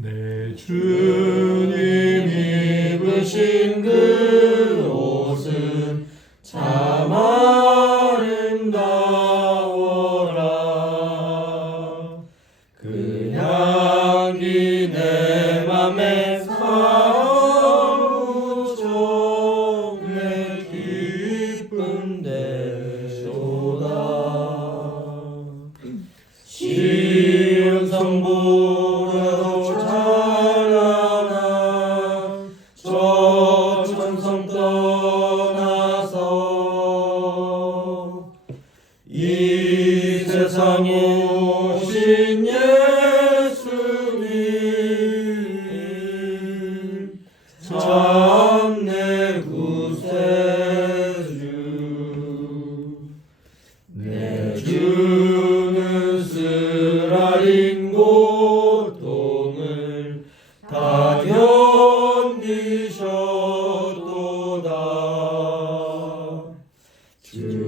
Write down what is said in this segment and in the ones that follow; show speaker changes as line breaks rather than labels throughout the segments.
내 주님 입으신 그 옷은 참 아름다워라. 그 향기 내 맘에 사무총에 기쁜 데소다 시온 성보 이 세상에 오신 예수님. 참 내 구세주. 내 주는 쓰라린 고통을 다 견디셨도다. 주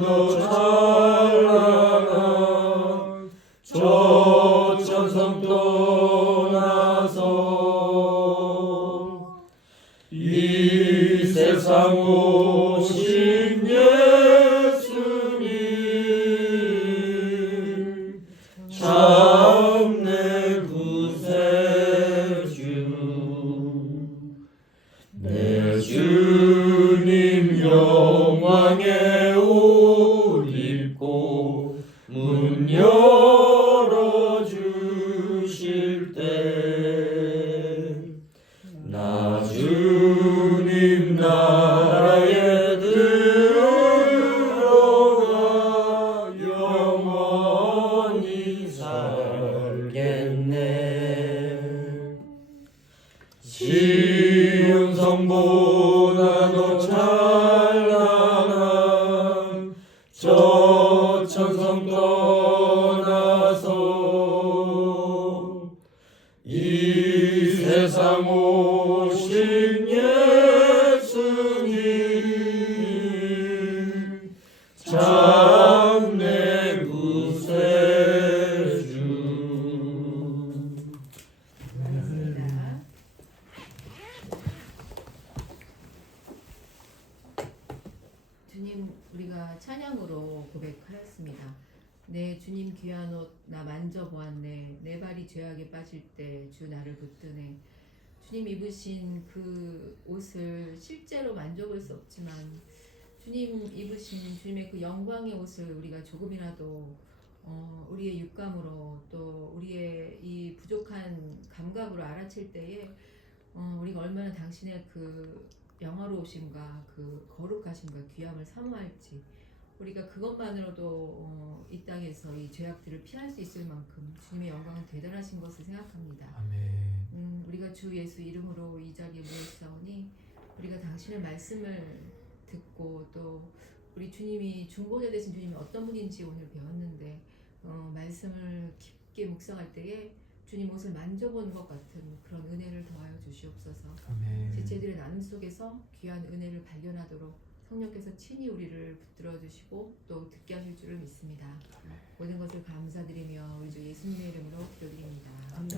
성보다도 찬란한 저 천성 떠나서 이 세상 오신 예수님 참 내 구세주 내 주님 영광의 영원히 살겠네. 시온 성보다도 찬란한 저 천성 떠나서 이 세상 오신 예수님 참내
주님, 우리가 찬양으로 고백하였습니다. 내 주님 귀한 옷 나 만져보았네. 내 발이 죄악에 빠질 때 주 나를 붙드네. 주님 입으신 그 옷을 실제로 만져볼 수 없지만 주님 입으신 주님의 그 영광의 옷을 우리가 조금이라도 어, 우리의 육감으로 또 우리의 이 부족한 감각으로 알아챌 때에 어, 우리가 얼마나 당신의 그 영화로우심과 그 거룩하심과 귀함을 사모할지 우리가 그것만으로도 어, 이 땅에서 이 죄악들을 피할 수 있을 만큼 주님의 영광은 대단하신 것을 생각합니다.
아멘
음, 우리가 주 예수 이름으로 이 자리에 모였사오니 우리가 당신의 말씀을 듣고 또 우리 주님이 중보자 되신 주님이 어떤 분인지 오늘 배웠는데 어, 말씀을 깊게 묵상할 때에 주님 옷을 만져보는 것 같은 그런 은혜를 더하여 주시옵소서.
아멘
제체들의 나눔 속에서 귀한 은혜를 발견하도록 성령께서 친히 우리를 붙들어 주시고 또 듣게 하실 줄을 믿습니다. 모든 것을 감사드리며 우리 주 예수님의 이름으로 기도드립니다.
아멘